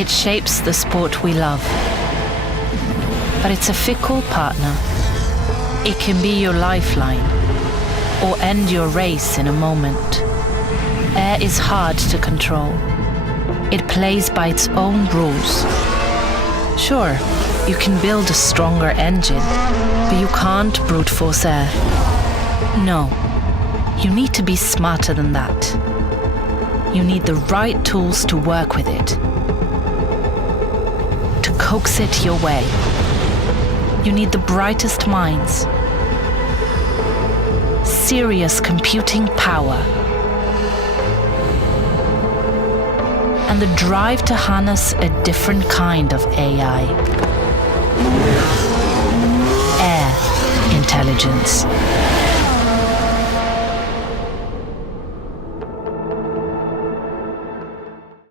It shapes the sport we love. But it's a fickle partner. It can be your lifeline, or end your race in a moment. Air is hard to control. It plays by its own rules. Sure, you can build a stronger engine, but you can't brute force air. No, you need to be smarter than that. You need the right tools to work with it, to coax it your way. You need the brightest minds, serious computing power, and the drive to harness a different kind of AI. Air intelligence.